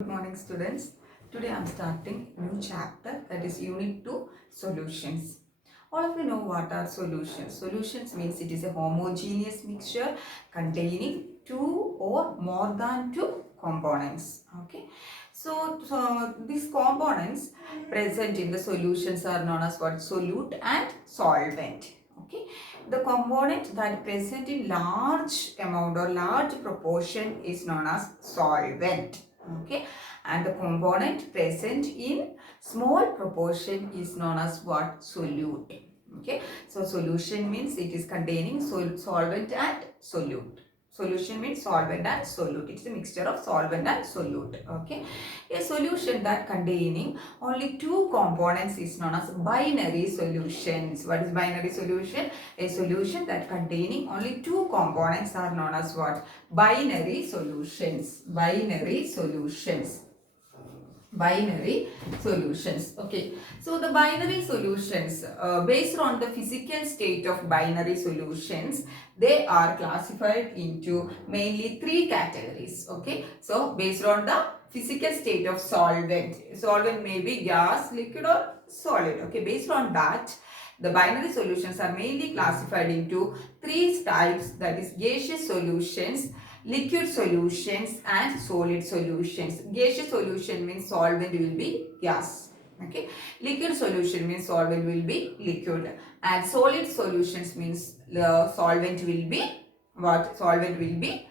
Good morning students. Today I am starting new chapter, that is unit 2 solutions. All of you know what are solutions. Solutions means it is a homogeneous mixture containing two or more than two components. Okay. So these components present in the solutions are known as what? Solute and solvent. Okay. The component that present in large amount or large proportion is known as solvent. Okay, and the component present in small proportion is known as what? Solute. Okay, so solution means it is containing solvent and solute. Solution means solvent and solute. It's a mixture of solvent and solute. Okay, a solution that containing only two components is known as binary solutions. What is binary solution? A solution that containing only two components are known as what? Binary solutions. Binary solutions. Binary solutions. Okay, so the binary solutions, based on the physical state of binary solutions, they are classified into mainly three categories. Okay, so based on the physical state of solvent may be gas, liquid or solid. Okay, based on that, the binary solutions are mainly classified into three types, that is gaseous solutions, liquid solutions and solid solutions. Gaseous solution means solvent will be gas. Okay. Liquid solution means solvent will be liquid, and solid solutions means the solvent will be what? Solvent will be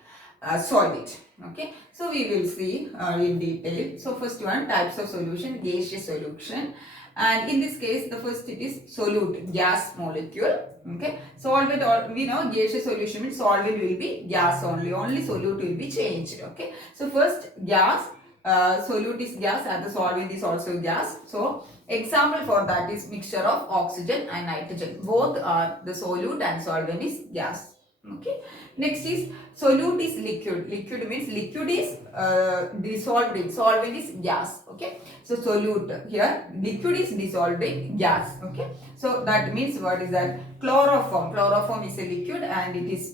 solid. Okay. So we will see in detail. So first one, types of solution, gaseous solution. And in this case, the first it is solute, gas molecule. Okay, solvent, or we know gaseous solution means solvent will be gas only solute will be changed. Okay, so first gas, solute is gas and the solvent is also gas. So example for that is mixture of oxygen and nitrogen. Both are the solute and solvent is gas. Okay, next is solute is liquid. Liquid means liquid is dissolved in, solvent is gas. Okay, so solute here, liquid is dissolved in gas. Okay, so that means what is that? Chloroform. Chloroform is a liquid and it is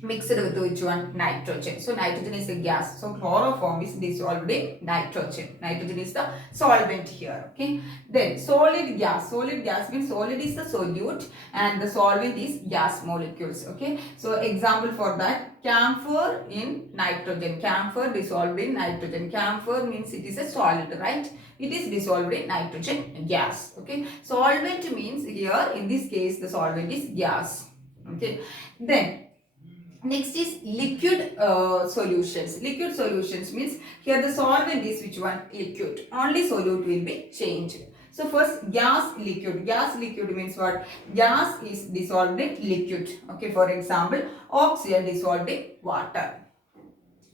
mixed with which one? Nitrogen. So nitrogen is a gas. So chloroform is dissolved in nitrogen. Nitrogen is the solvent here. Okay. Then solid gas. Solid gas means solid is the solute and the solvent is gas molecules. Okay. So example for that, camphor in nitrogen. Camphor dissolved in nitrogen. Camphor means it is a solid, right? It is dissolved in nitrogen gas. Okay. Solvent means here in this case the solvent is gas. Okay. Then next is liquid solutions. Liquid solutions means here the solvent is which one? Liquid. Only solute will be changed. So first gas liquid. Gas liquid means what? Gas is dissolved in liquid. Okay, for example, oxygen dissolved in water.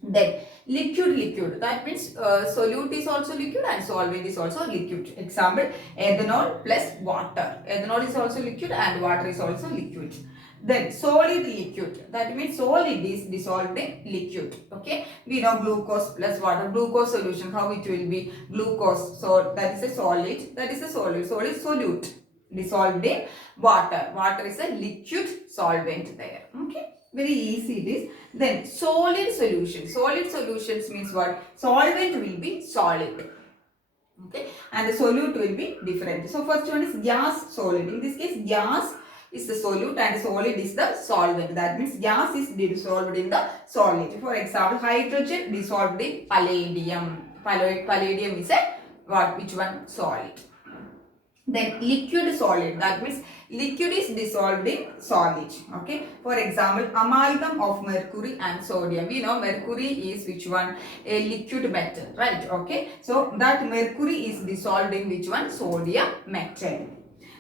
Then liquid, that means solute is also liquid and solvent is also liquid. Example, ethanol plus water. Ethanol is also liquid and water is also liquid. Then solid liquid, that means solid is dissolved in liquid. Okay, we know glucose plus water. Glucose solution, how it will be? Glucose, so that is a solid, that is a solid. Solid solute dissolved in water. Water is a liquid solvent there. Okay, very easy it is. Then solid solution. Solid solutions means what? Solvent will be solid. Okay, and the solute will be different. So first one is gas solid. In this case, gas is the solute and solid is the solvent. That means gas is dissolved in the solid. For example, hydrogen dissolved in palladium. Palladium is a what? Which one? Solid. Then liquid solid, that means liquid is dissolved in solid. Okay, for example, amalgam of mercury and sodium. We know mercury is which one? A liquid metal, right? Okay, so that mercury is dissolved in which one? Sodium metal.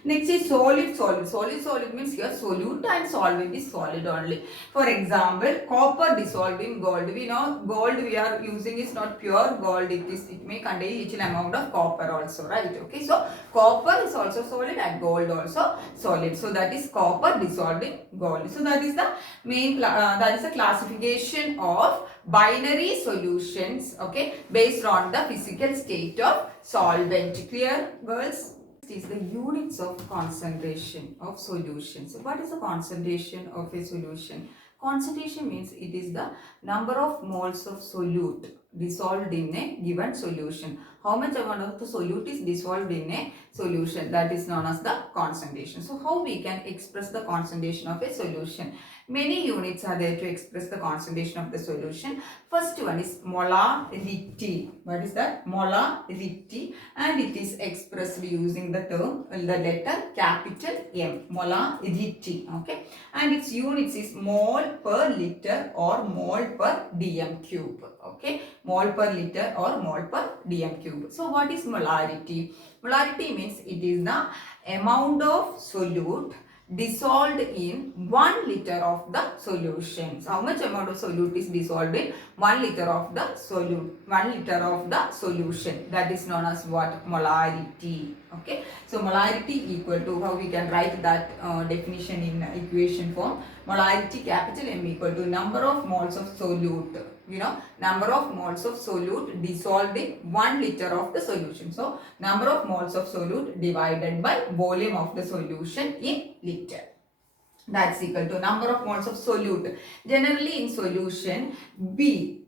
Next is solid solid. Solid solid means here solute and solvent is solid only. For example, copper dissolved in gold. We know gold we are using is not pure gold. It may contain little amount of copper also, right? Okay, so copper is also solid and gold also solid. So that is copper dissolved in gold. So that is the main that is the classification of binary solutions. Okay, based on the physical state of solvent. Clear, girls? Is the units of concentration of solutions. So what is the concentration of a solution? Concentration means it is the number of moles of solute. dissolved in a given solution. How much amount of the solute is dissolved in a solution, that is known as the concentration. So how we can express the concentration of a solution? Many units are there to express the concentration of the solution. First one is molarity. What is that? Molarity, and it is expressed using the term, the letter capital M. Molarity. Okay, and its units is mole per liter or mole per dm cube. Okay, mole per liter or mole per dm cube. So what is molarity? Molarity means it is the amount of solute dissolved in 1 liter of the solution. So how much amount of solute is dissolved in 1 liter of the solute, 1 liter of the solution, that is known as what? Molarity. Okay, so molarity equal to, how we can write that definition in equation form? Molarity capital M equal to number of moles of solute, number of moles of solute dissolved in 1 liter of the solution. So number of moles of solute divided by volume of the solution in liter, that's equal to number of moles of solute. Generally in solution,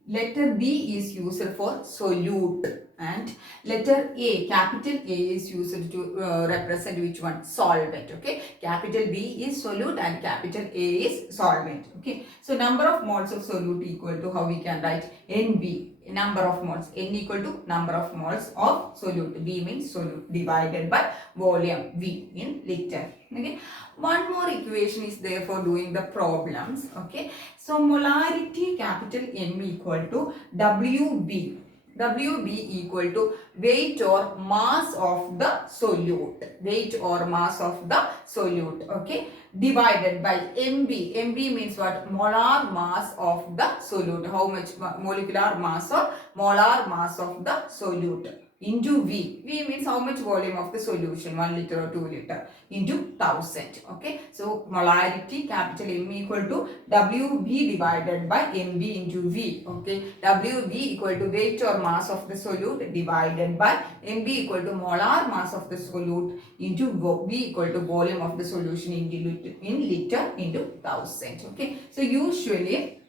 letter B is used for solute, and letter A, capital A, is used to represent which one? Solvent. Okay, capital B is solute and capital A is solvent. Okay, so number of moles of solute equal to, how we can write? NB, number of moles. N equal to number of moles of solute. B means solute, divided by volume, V in liter. Okay, one more equation is there for doing the problems. Okay, so molarity capital M equal to WB. WB equal to weight or mass of the solute. Weight or mass of the solute. Okay, divided by MB. MB means what? Molar mass of the solute. How much molecular mass or molar mass of the solute, into V. V means how much volume of the solution, 1 liter or 2 liter, into 1000. Okay, so molarity capital M equal to WB divided by MB into V. Okay, WB equal to weight or mass of the solute divided by MB equal to molar mass of the solute into V equal to volume of the solution in liter into 1000. Okay, so usually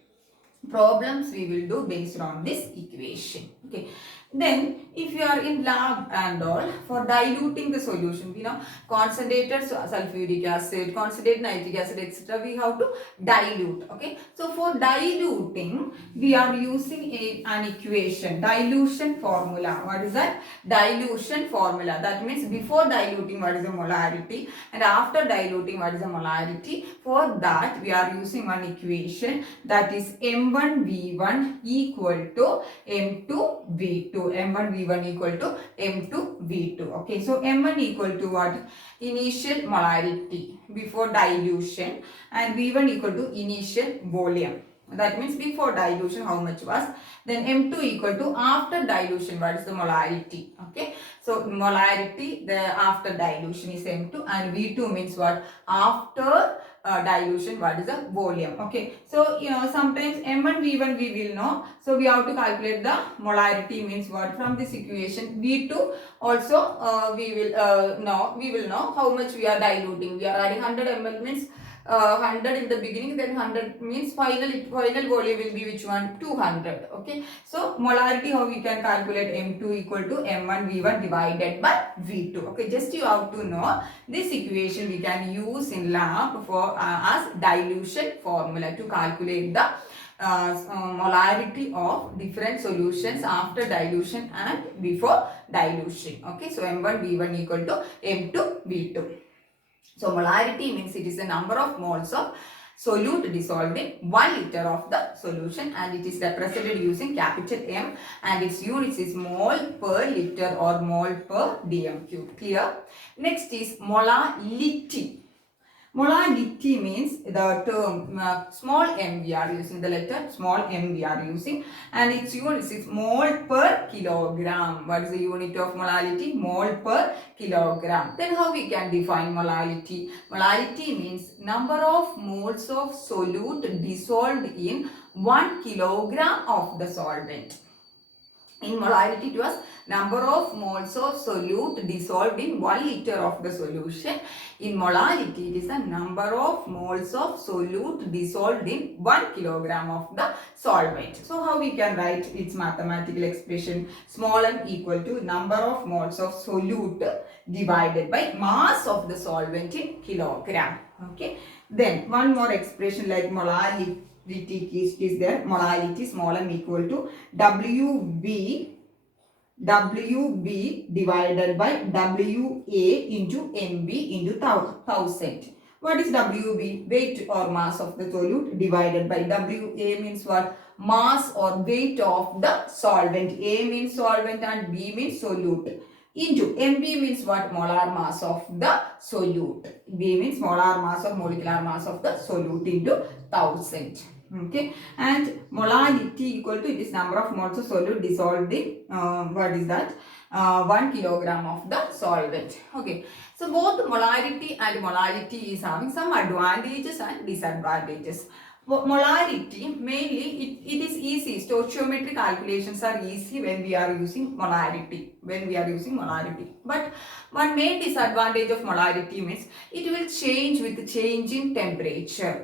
problems we will do based on this equation. Okay, then if you are in lab and all, for diluting the solution, concentrated sulfuric acid, concentrated nitric acid, etc., we have to dilute. Okay, so for diluting we are using an equation, dilution formula. What is that? Dilution formula. That means before diluting what is the molarity, and after diluting what is the molarity. For that we are using one equation, that is M1V1 equal to M2V2. M1V1 equal to M2V2. Okay, so M1 equal to what? Initial molarity before dilution, and V1 equal to initial volume. That means before dilution how much was. Then M2 equal to after dilution, what is the molarity. Okay, so molarity the after dilution is M2, and V2 means what? After dilution, what is the volume. Okay, so sometimes M1 V1 we will know, so we have to calculate the molarity means what from this equation. V2 also we will know how much we are diluting. We are adding 100 ml means 100 in the beginning, then 100 means final volume will be which one? 200. Okay, so molarity how we can calculate? M2 equal to M1 V1 divided by V2. Okay, just you have to know this equation we can use in lab for as dilution formula to calculate the molarity of different solutions after dilution and before dilution. Okay, so M1 V1 equal to M2 V2. So molarity means it is the number of moles of solute dissolved in 1 liter of the solution, and it is represented using capital M, and its units is mole per liter or mole per dm cube. Clear? Next is molarity. Molarity means the term small m we are using, the letter small m we are using, and its units is mole per kilogram. What is the unit of molarity? Mole per kilogram. Then how we can define molarity? Molarity means number of moles of solute dissolved in 1 kilogram of the solvent. In molarity it was number of moles of solute dissolved in 1 liter of the solution. In molality, it is the number of moles of solute dissolved in 1 kilogram of the solvent. So how we can write its mathematical expression? Small m equal to number of moles of solute divided by mass of the solvent in kilogram. Okay. Then one more expression like molality is there. Molality small m equal to WB divided by WA into MB into 1000. What is WB? Weight or mass of the solute divided by WA means what? Mass or weight of the solvent. A means solvent and B means solute. Into MB means what? Molar mass of the solute. B means molar mass or molecular mass of the solute into 1000. Okay, and molality equal to, it is number of moles of solute dissolved in what is that? 1 kilogram of the solvent. Okay, so both molarity and molality is having some advantages and disadvantages. Molarity, mainly it is easy. Stoichiometric calculations are easy when we are using molarity. But one main disadvantage of molarity means it will change with change in temperature.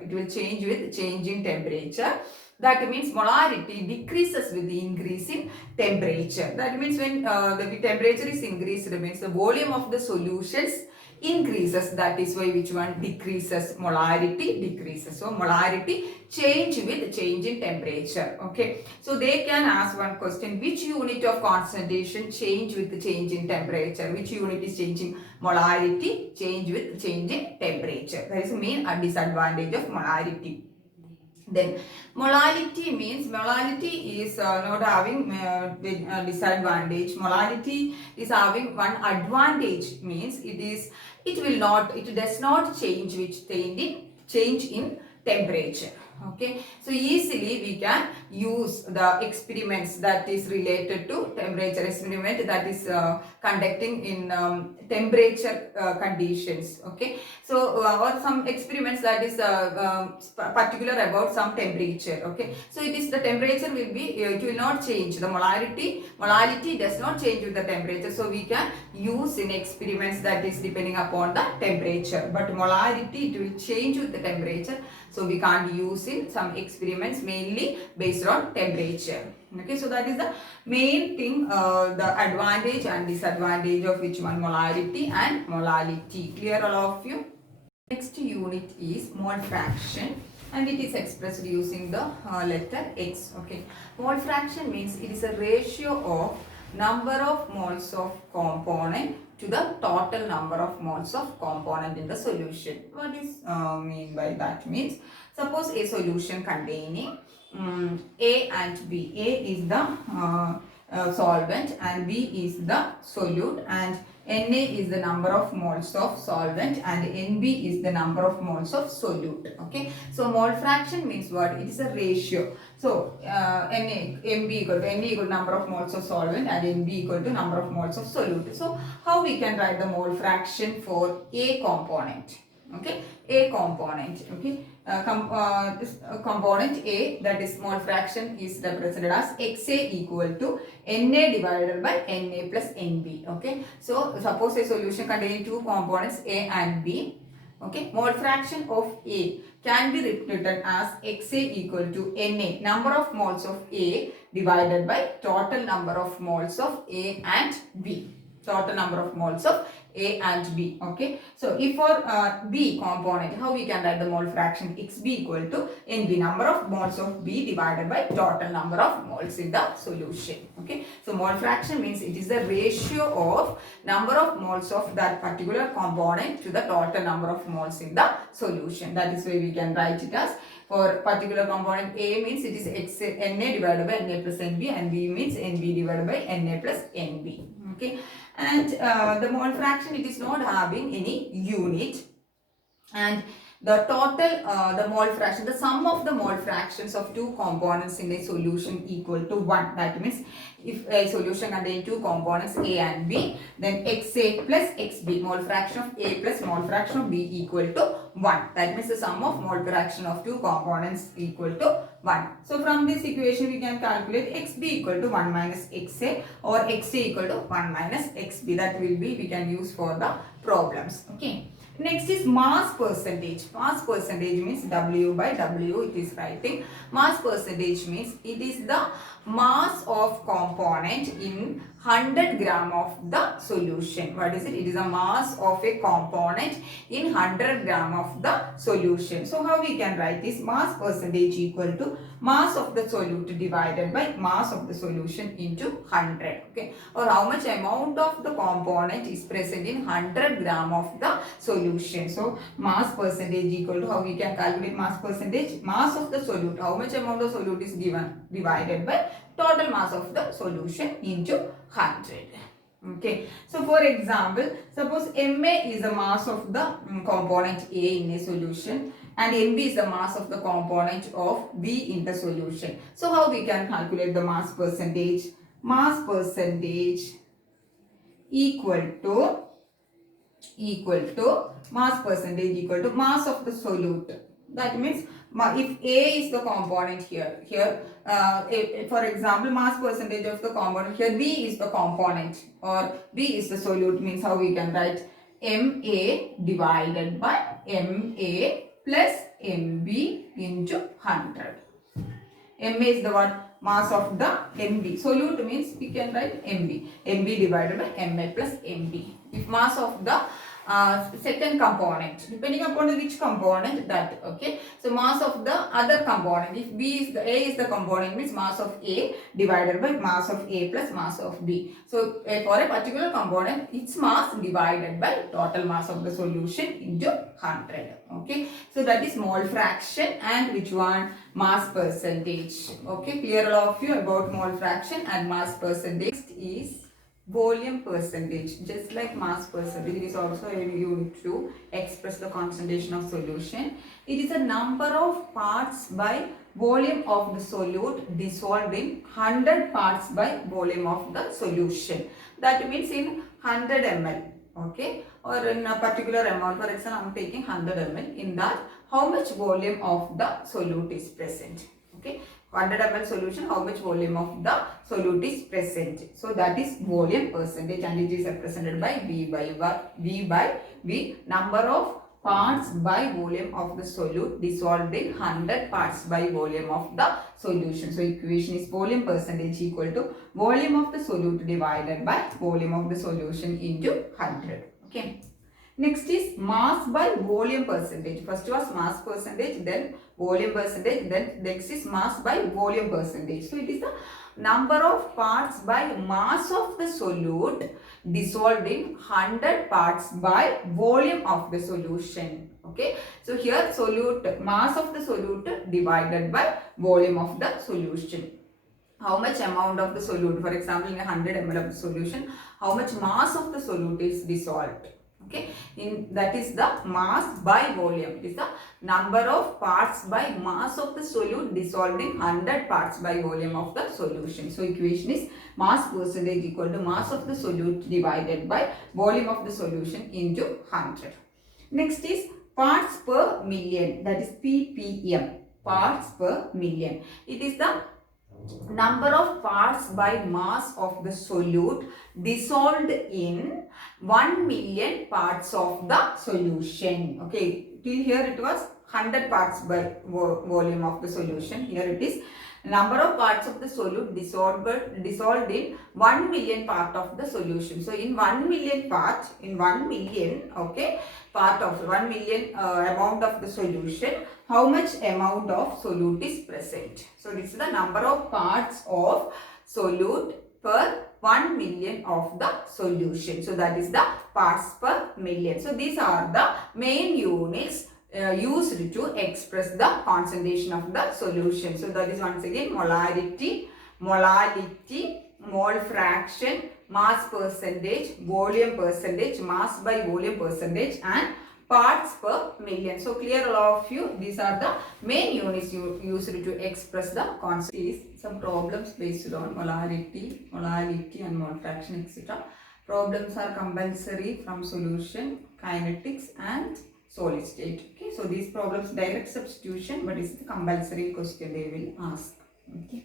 That means molarity decreases with the increase in temperature. That means when the temperature is increased, it means the volume of the solutions increases. That is why which one decreases? Molarity decreases. So molarity change with change in temperature. Okay. So they can ask one question: which unit of concentration change with the change in temperature? Which unit is changing? Molarity change with change in temperature. That is the main disadvantage of molarity. Then molality means, molality is not having disadvantage. Molality is having one advantage, means it does not change with change in temperature. Okay, so easily we can use the experiments that is related to temperature, experiment that is conducting in temperature conditions. Okay, so or some experiments that is particular about some temperature. Okay, so it is the temperature will be, it will not change. The molality does not change with the temperature, so we can use in experiments that is depending upon the temperature. But molarity, it will change with the temperature, so we can't use in some experiments mainly based on temperature. Okay, so that is the main thing, the advantage and disadvantage of which one? Molarity and molality. Clear all of you? Next unit is mole fraction, and it is expressed using the letter X. Okay, mole fraction means it is a ratio of number of moles of component to the total number of moles of component in the solution. What is mean by that? Means suppose a solution containing A and B. A is the solvent and B is the solute, and Na is the number of moles of solvent and Nb is the number of moles of solute. Okay, so mole fraction means what? It is a ratio. So Nb equal to number of moles of solvent and Nb equal to number of moles of solute. So how we can write the mole fraction for A component? Okay, A component. Okay, this component A, that is mole fraction, is represented as Xa equal to Na divided by Na plus Nb. Okay, so suppose a solution containing two components A and B. Okay, mole fraction of A can be written as Xa equal to Na, number of moles of A divided by total number of moles of A and B. Total number of moles of A and B. Okay, so if for B component, how we can write the mole fraction? Xb equal to Nb, number of moles of B divided by total number of moles in the solution. Okay, so mole fraction means it is the ratio of number of moles of that particular component to the total number of moles in the solution. That is why we can write it as, for particular component A means it is Na divided by Na plus Nb, and B means Nb divided by Na plus Nb. Okay, and the mole fraction, it is not having any unit, and the total, the mole fraction, the sum of the mole fractions of two components in a solution equal to 1. That means if a solution contains two components A and B, then XA plus XB, mole fraction of A plus mole fraction of B equal to 1. That means the sum of mole fraction of two components equal to 1. So from this equation we can calculate XB equal to 1 minus XA or XA equal to 1 minus XB. That will be, we can use for the problems. Okay. Next is mass percentage. Mass percentage means W by W it is writing. Mass percentage means it is the mass of component in 100 gram of the solution. What is it? It is a mass of a component in 100 gram of the solution. So how we can write this? Mass percentage equal to mass of the solute divided by mass of the solution into 100. Okay. Or how much amount of the component is present in 100 gram of the solution. So mass percentage equal to, how we can calculate mass percentage? Mass of the solute. How much amount of solute is given? Divided by total mass of the solution into 100. Okay. So for example, suppose Ma is the mass of the component A in a solution and Mb is the mass of the component of B in the solution. So how we can calculate the mass percentage? Mass percentage equal to mass percentage equal to mass of the solute. That means if A is the component here, for example, mass percentage of the component here, B is the component or B is the solute, means how we can write Ma divided by Ma plus Mb into 100. Ma is the what? Mass of the Mb. Solute means we can write Mb. Mb divided by Ma plus Mb. If mass of the second component, depending upon which component that, okay. So mass of the other component, if B is the A is the component, means mass of A divided by mass of A plus mass of B. So for a particular component, its mass divided by total mass of the solution into 100. Okay. So that is mole fraction and which one? Mass percentage. Okay. Clear all of you about mole fraction and mass percentage. Next is volume percentage. Just like mass percentage, it is also a unit to express the concentration of solution. It is a number of parts by volume of the solute dissolved in 100 parts by volume of the solution. That means in 100 ml. Okay, or in a particular amount. For example, I am taking 100 ml. In that, how much volume of the solute is present? Okay, 100 ml solution, how much volume of the solute is present? So that is volume percentage, and it is represented by V by V, number of parts by volume of the solute dissolved in 100 parts by volume of the solution. So equation is volume percentage equal to volume of the solute divided by volume of the solution into 100. Okay. Next is mass by volume percentage. First was mass percentage, then volume percentage, then next is mass by volume percentage. So it is the number of parts by mass of the solute dissolved in 100 parts by volume of the solution. Okay. So here solute, mass of the solute divided by volume of the solution. How much amount of the solute, for example in a 100 ml of the solution, how much mass of the solute is dissolved. Okay, that is the mass by volume. It is the number of parts by mass of the solute dissolved in 100 parts by volume of the solution. So equation is mass percentage equal to mass of the solute divided by volume of the solution into 100. Next is parts per million, that is ppm, parts per million. It is the number of parts by mass of the solute dissolved in 1 million parts of the solution. Okay, till here it was 100 parts by volume of the solution. Here it is number of parts of the solute dissolved in 1 million part of the solution. So in 1 million part, in 1 million, okay, part of 1 million amount of the solution, how much amount of solute is present. So this is the number of parts of solute per 1 million of the solution. So that is the parts per million. So these are the main units used to express the concentration of the solution. So that is once again molarity, mole fraction, mass percentage, volume percentage, mass by volume percentage, and parts per million. So clear all of you, these are the main units used to express the concept. Some problems based on molarity and mole fraction, etc. Problems are compulsory from solution, kinetics and solid state. Okay, so these problems direct substitution, but it's the compulsory question they will ask. Okay.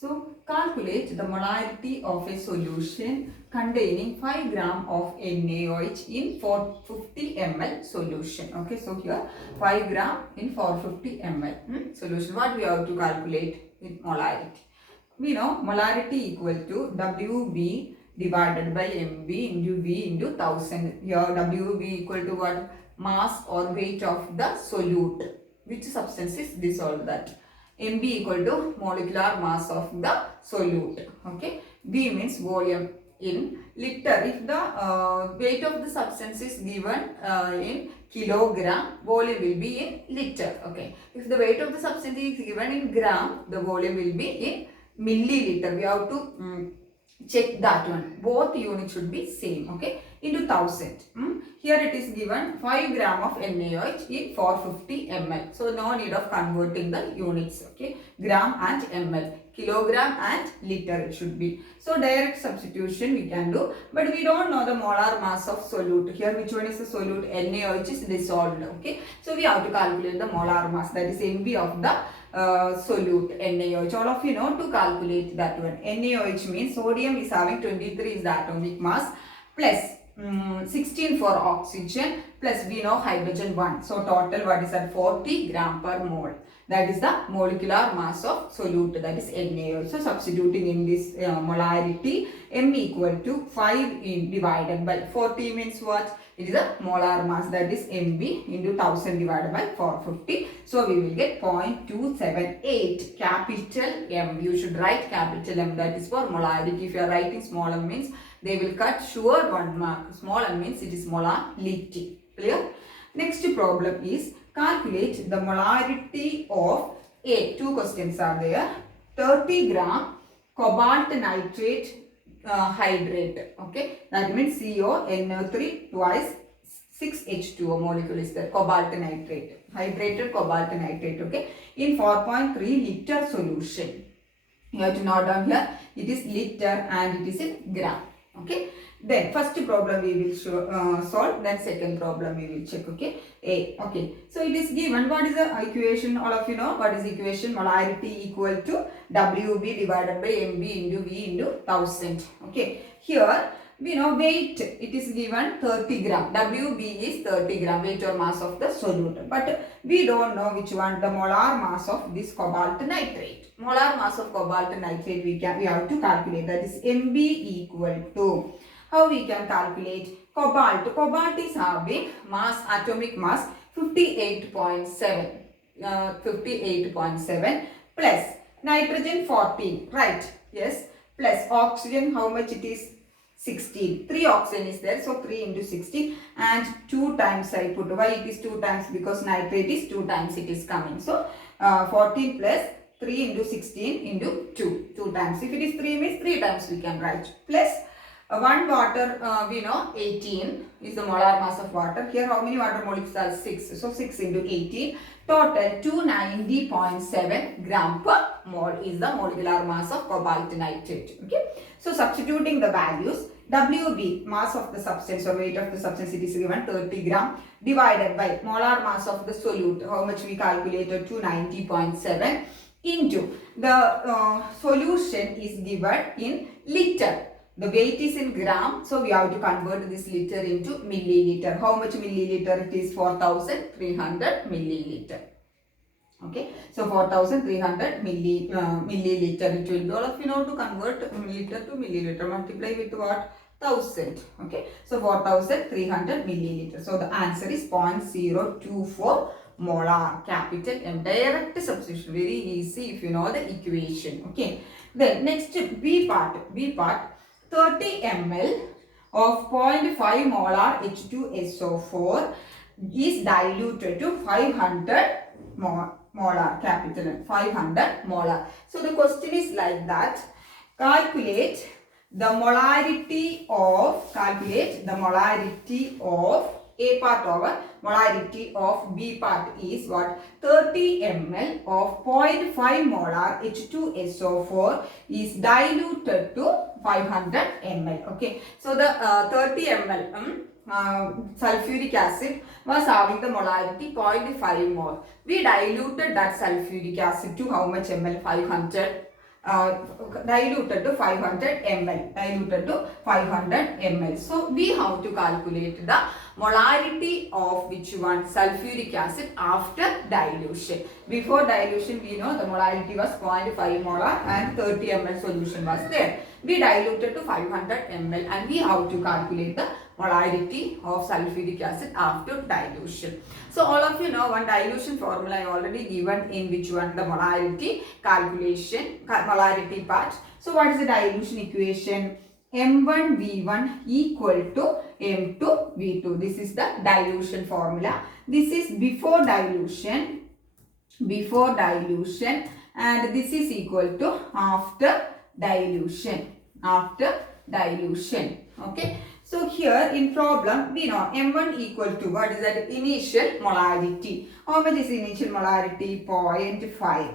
So calculate the molarity of a solution containing 5 gram of NaOH in 450 ml solution. Okay, so here 5 gram in 450 ml solution. What we have to calculate in molarity? We know molarity equal to WB divided by MB into V into 1000. Here WB equal to what? Mass or weight of the solute. Which substance is dissolved that? MB equal to molecular mass of the solute. Okay. V means volume in liter. If the weight of the substance is given in kilogram, volume will be in liter. Okay. If the weight of the substance is given in gram, the volume will be in milliliter. We have to check that one. Both units should be same. Okay. Into 1000. Here it is given 5 gram of NaOH in 450 ml. So no need of converting the units. Okay. Gram and ml. Kilogram and liter it should be. So direct substitution we can do. But we don't know the molar mass of solute. Here which one is the solute? NaOH is dissolved. Okay. So we have to calculate the molar mass. That is MB of the solute NaOH. All of you know to calculate that one. NaOH means sodium is having 23 is the atomic mass plus 16 for oxygen plus we know hydrogen 1. So total what is that? 40 gram per mole. That is the molecular mass of solute, that is NaOH. So substituting in this molarity, M equal to 5 divided by 40 means what? It is a molar mass, that is Mb into 1000 divided by 450. So we will get 0.278 capital M. You should write capital M, that is for molarity. If you are writing small m means they will cut sure 1 mark. Small m means it is molarity. Clear? Next problem is calculate the molarity of A. Two questions are there. 30 gram cobalt nitrate hydrate. Okay, that means CONO3 twice 6H2O molecule is there. Cobalt nitrate, hydrated cobalt nitrate. Okay, in 4.3 liter solution. You have to note down here. It is liter and it is in gram. Okay. Then first problem we will solve, then second problem we will check. Okay. A. Okay. So it is given. What is the equation? All of you know what is the equation? Molarity equal to WB divided by MB into V into 1000. Okay. Here we know weight. It is given 30 gram. WB is 30 gram weight or mass of the solute. But we don't know which one the molar mass of this cobalt nitrate. Molar mass of cobalt nitrate we have to calculate. That is MB equal to. How we can calculate cobalt? Cobalt is having mass, atomic mass 58.7. 58.7 plus nitrogen 14, right? Yes. Plus oxygen, how much it is? 16. 3 oxygen is there, so 3 into 16 and 2 times I put. Why it is 2 times? Because nitrate is 2 times it is coming. So 14 plus 3 into 16 into 2. 2 times. If it is 3 means 3 times we can write. Plus 1 water, we know 18 is the molar mass of water. Here how many water molecules are? 6. So 6 into 18. Total 290.7 gram per mole is the molecular mass of cobalt nitrate. Okay. So substituting the values, WB mass of the substance or weight of the substance, it is given 30 gram divided by molar mass of the solute. How much we calculated? 290.7 into the solution is given in liter. The weight is in gram, so we have to convert this liter into milliliter. How much milliliter it is? 4300 milliliter. Okay, so 4300 milliliter it will be. All of you know to convert liter to milliliter. Multiply with what? 1000. Okay, so 4300 milliliter. So the answer is 0.024 molar, capital M. Direct substitution, very easy if you know the equation. Okay, then next B part. 30 ml of 0.5 molar H2SO4 is diluted to 500 molar, capital M, 500 molar. So the question is like that. Calculate the molarity of A part over molarity of B part is what? 30 ml of 0.5 molar H2SO4 is diluted to 500 ml. Okay, so the 30 ml sulfuric acid was having the molarity 0.5 mole. We diluted that sulfuric acid to how much ml? 500. Diluted to 500 ml. Diluted to 500 ml. So we have to calculate the molarity of which one? Sulfuric acid after dilution. Before dilution, we know the molarity was 0.5 molar and 30 ml solution was there. We diluted to 500 ml and we have to calculate the molarity of sulfuric acid after dilution. So all of you know one dilution formula I already given in which one? The molarity calculation, molarity part. So what is the dilution equation? M1V1 equal to M2V2. This is the dilution formula. This is before dilution, and this is equal to after dilution, okay. So here in problem we know M1 equal to what is that? Initial molarity. How much is initial molarity? 0.5,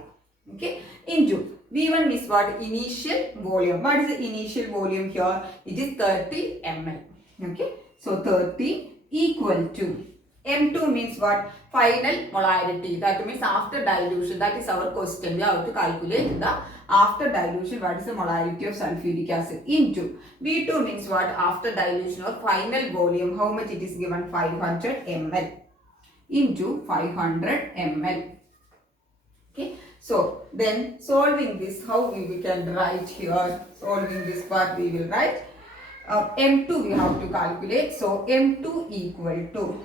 okay, into V1 is what? Initial volume. What is the initial volume here? It is 30 ml. Okay. So 30 equal to M2 means what? Final molarity. That means after dilution. That is our question. We have to calculate the after dilution. What is the molarity of sulfuric acid? Into V2 means what? After dilution or final volume. How much it is given? 500 ml. Into 500 ml. Okay. So then solving this, how we can write here? Solving this part we will write. M2 we have to calculate. So M2 equal to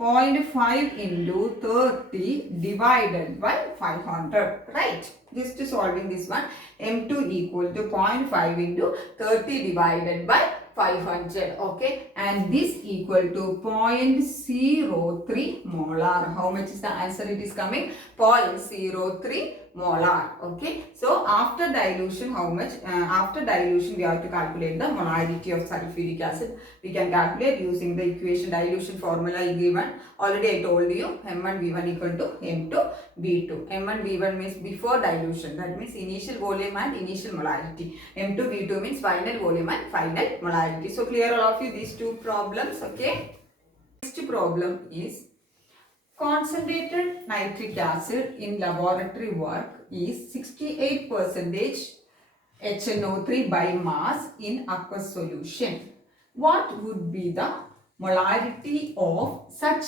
0.5 into 30 divided by 500. Right. Just to solving this one. M2 equal to 0.5 into 30 divided by 500. Okay. And this equal to 0.03 molar. How much is the answer it is coming? 0.03 molar. Okay. So after dilution, how much? After dilution, we have to calculate the molarity of sulfuric acid. We can calculate using the equation dilution formula given. Already I told you M1V1 equal to M2V2. M1V1 means before dilution. That means initial volume and initial molarity. M2V2 means final volume and final molarity. So clear all of you these two problems. Okay. Next problem is concentrated nitric acid in laboratory work is 68% HNO3 by mass in aqueous solution. What would be the molarity of such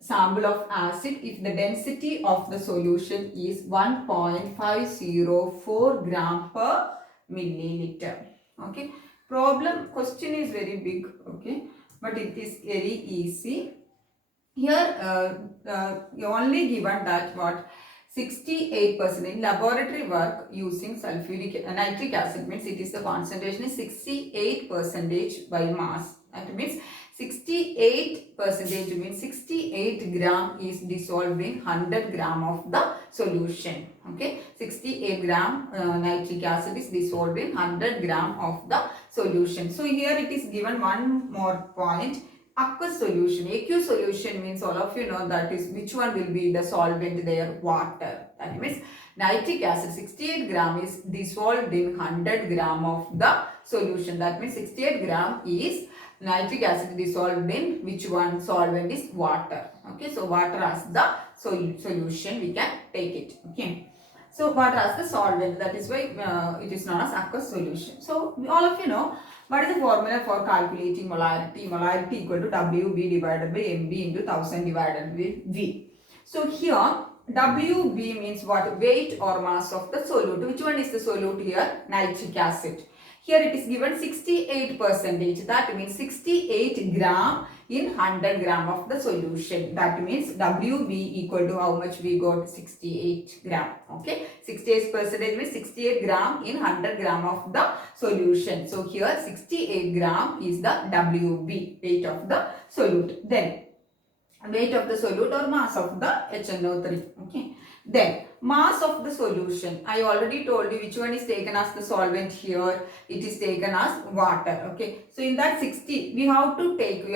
sample of acid if the density of the solution is 1.504 gram per milliliter? Okay. Question is very big. Okay. But it is very easy. Here you only given that what 68% in laboratory work using nitric acid means it is the concentration is 68% by mass. That means 68% means 68 gram is dissolved in 100 gram of the solution. Okay, 68 gram nitric acid is dissolved in 100 gram of the solution. So here it is given one more point. Aqueous solution, aqueous solution means all of you know that is which one will be the solvent there? Water. That means nitric acid 68 gram is dissolved in 100 gram of the solution. That means 68 gram is nitric acid dissolved in which one? Solvent is water. Okay, so water as the solution we can take it. Okay. So water as the solvent, that is why it is known as aqueous solution. So all of you know what is the formula for calculating molarity? Molarity equal to WB divided by MB into 1000 divided by V. So here WB means what? Weight or mass of the solute. Which one is the solute here? Nitric acid. Here it is given 68%. That means 68 gram in 100 gram of the solution. That means WB equal to how much we got? 68 gram. Okay. 68% means 68 gram in 100 gram of the solution. So here 68 gram is the WB, weight of the solute. Then weight of the solute or mass of the HNO3. Okay. Then mass of the solution. I already told you which one is taken as the solvent here. It is taken as water. Okay. So in that 60, we have to take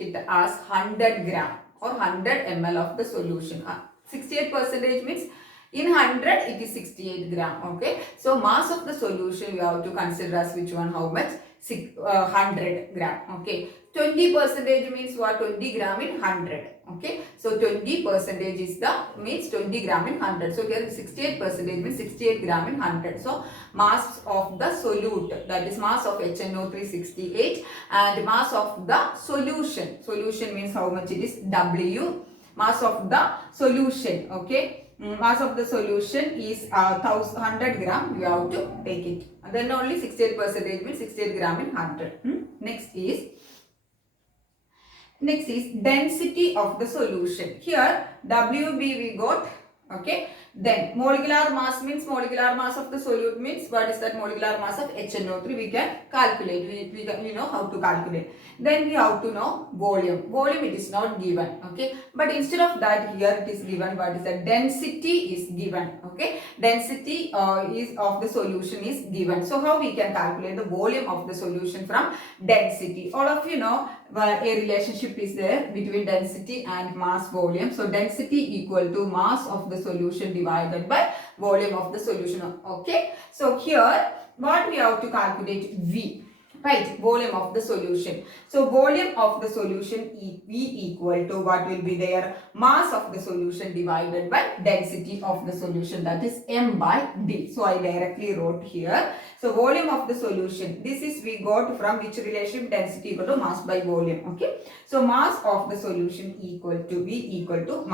it as 100 gram or 100 ml of the solution. 68% means in 100 it is 68 gram. Okay. So mass of the solution we have to consider as which one, how much? 100 gram. Okay. 20% means what? 20 gram in 100. Okay. So 20% is the means 20 gram in 100. So here 68% means 68 gram in 100. So mass of the solute, that is mass of HNO3 68, and mass of the solution. Solution means how much it is? W. Mass of the solution. Okay. Mass of the solution is 100 gram. You have to take it. And then only 68% means 68 gram in 100. Next is density of the solution. Here WB we got. Okay. Then molecular mass means molecular mass of the solute means what is that? Molecular mass of HNO3 we can calculate. We know how to calculate. Then we have to know volume. Volume it is not given. Okay. But instead of that here it is given what is the density is given. Okay. Density is of the solution is given. So how we can calculate the volume of the solution from density? All of you know a relationship is there between density and mass volume. So density equal to mass of the solution divided by volume of the solution. Okay. So here what we have to calculate? V. Right, volume of the solution. So volume of the solution V equal to what will be there? Mass of the solution divided by density of the solution, that is M by D. So I directly wrote here. So volume of the solution, this is we got from which relation? Density equal to mass by volume. Okay. So mass of the solution equal to V equal to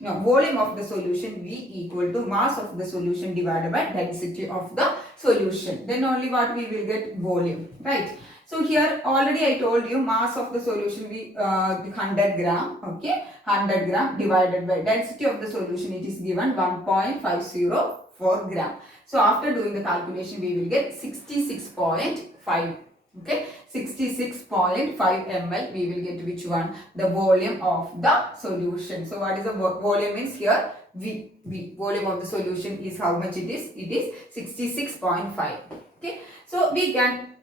volume of the solution V equal to mass of the solution divided by density of the solution. Then only what we will get? Volume. Right. So here already I told you mass of the solution we 100 gram. Okay. 100 gram divided by density of the solution, it is given 1.504 gram. So after doing the calculation we will get 66.5. Okay, 66.5 ml we will get which one? The volume of the solution. So what is the volume means here? V. Volume of the solution is how much it is? It is 66.5. Okay, so we can,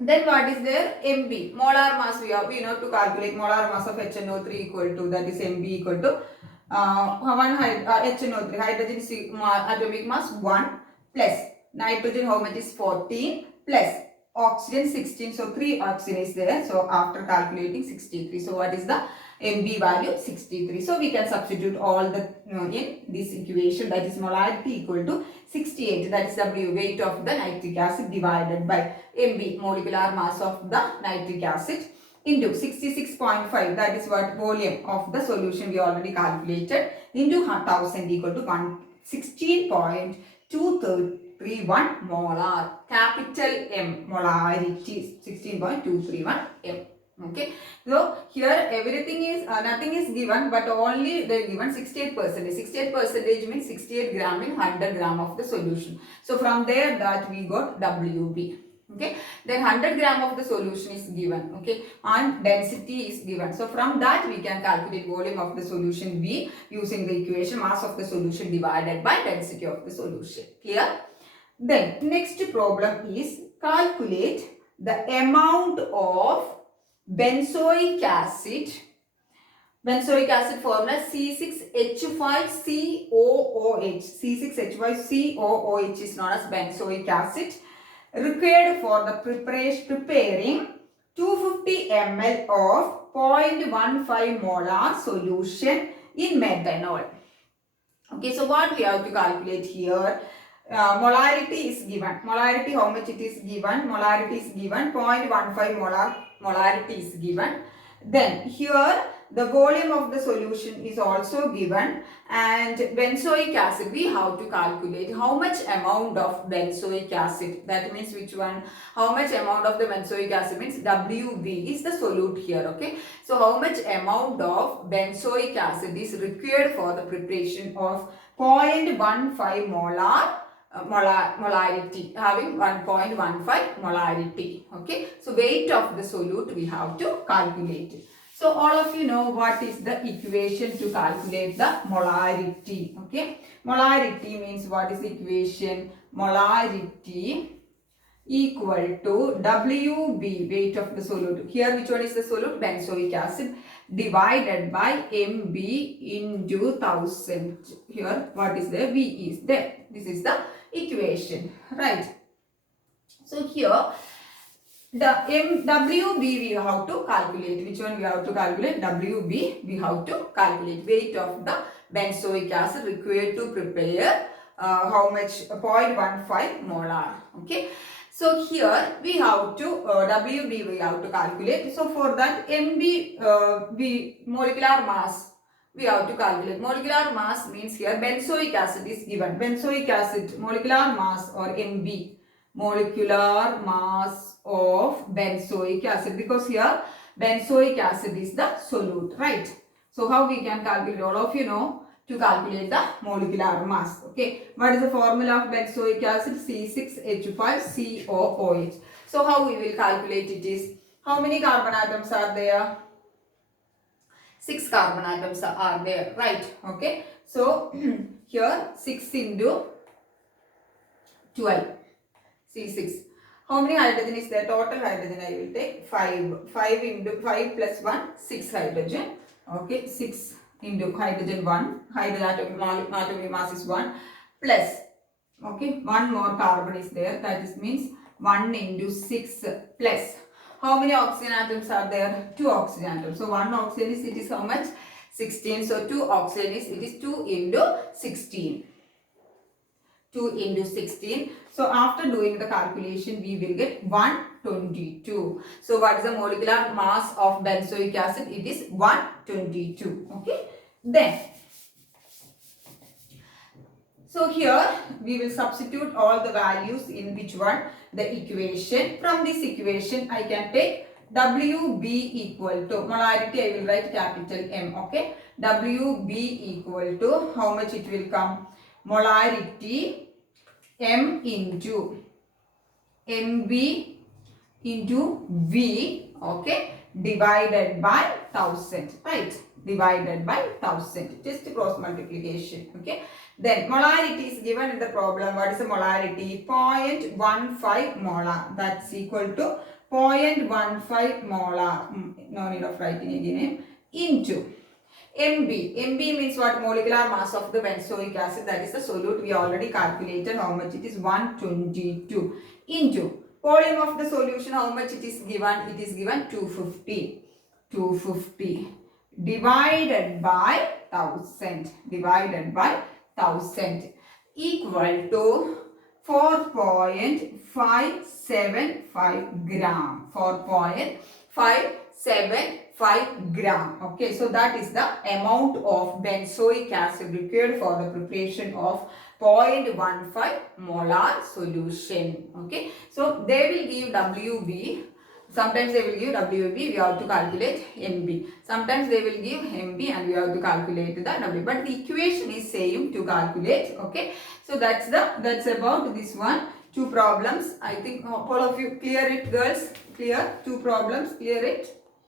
then what is there? MB, molar mass. We know to calculate molar mass of HNO3 equal to, that is MB equal to HNO3 hydrogen atomic mass 1 plus nitrogen how much is 14 plus oxygen 16. So 3 oxygen is there. So after calculating 63. So what is the MB value? 63. So we can substitute all the in this equation, that is molarity equal to 68. That is W, weight of the nitric acid divided by MB, molecular mass of the nitric acid, into 66.5. That is what? Volume of the solution we already calculated, into 1000 equal to 16.231 molar. Capital M, molarity 16.231 M. Okay. So here everything is nothing is given, but only they given 68%. 68% means 68 gram in 100 gram of the solution. So from there that we got WB. Okay. Then 100 gram of the solution is given. Okay. And density is given. So from that we can calculate volume of the solution V using the equation mass of the solution divided by density of the solution. Clear? Then next problem is calculate the amount of benzoic acid. Benzoic acid formula C6H5COOH. C6H5COOH is known as benzoic acid, required for the preparing 250 ml of 0.15 molar solution in methanol. Okay, so what we have to calculate here? Molarity is given. Molarity, how much it is given? Molarity is given 0.15 molar. Molarity is given. Then here the volume of the solution is also given, and benzoic acid we have to calculate how much amount of benzoic acid. That means which one? How much amount of the benzoic acid means WB is the solute here. Okay. So how much amount of benzoic acid is required for the preparation of 0.15 molar molarity, having 1.15 molarity. Okay. So weight of the solute we have to calculate. So all of you know what is the equation to calculate the molarity. Okay, molarity means what is the equation? Molarity equal to WB, weight of the solute. Here which one is the solute? Benzoic acid, divided by MB into 1000. Here what is there? V is there. This is the equation, right? So here the WB we have to calculate. Which one we have to calculate? WB we have to calculate. Weight of the benzoic acid required to prepare how much? 0.15 molar. Okay. So here we have to WB we have to calculate. So for that MB molecular mass we have to calculate. Molecular mass means here benzoic acid is given. Benzoic acid molecular mass or MB, molecular mass of benzoic acid, because here benzoic acid is the solute, right? So how we can calculate? All of you know to calculate the molecular mass. Okay, what is the formula of benzoic acid? C6H5COOH. So how we will calculate it is, how many carbon atoms are there? 6 carbon atoms are there, right? Okay, so here 6 into 12, C6. How many hydrogen is there? Total hydrogen I will take 5. 5 into 5 plus 1, 6 hydrogen. Okay, 6 into hydrogen 1. Hydrogen atomic mass is 1 plus, okay, 1 more carbon is there. That is means 1 into 6 plus. How many oxygen atoms are there? 2 oxygen atoms. So 1 oxygen is, it is how much? 16. So 2 oxygen is, it is 2 into 16. 2 into 16. So after doing the calculation, we will get 122. So what is the molecular mass of benzoic acid? It is 122. Okay. Then, so here we will substitute all the values in which one? The equation. From this equation, I can take WB equal to, molarity I will write capital M. Okay. WB equal to, how much it will come? Molarity M into MB into V, okay, divided by 1000, right? Divided by 1000, just cross multiplication, okay. Then molarity is given in the problem. What is the molarity? 0.15 molar. That's equal to 0.15 molar. No need of writing again. Into MB. MB means what? Molecular mass of the benzoic acid. That is the solute. We already calculated how much it is. 122. Into volume of the solution. How much it is given? It is given 250. 250 divided by 1000. Divided by 1000 equal to 4.575 gram. 4.575 gram. Okay, so that is the amount of benzoic acid required for the preparation of 0.15 molar solution. Okay, so they will give WB. Sometimes they will give WB, we have to calculate MB. Sometimes they will give MB and we have to calculate the W. But the equation is same to calculate. Okay, so that's about this one. 2 problems. I think all of you clear it, girls. Clear? 2 problems. Clear it.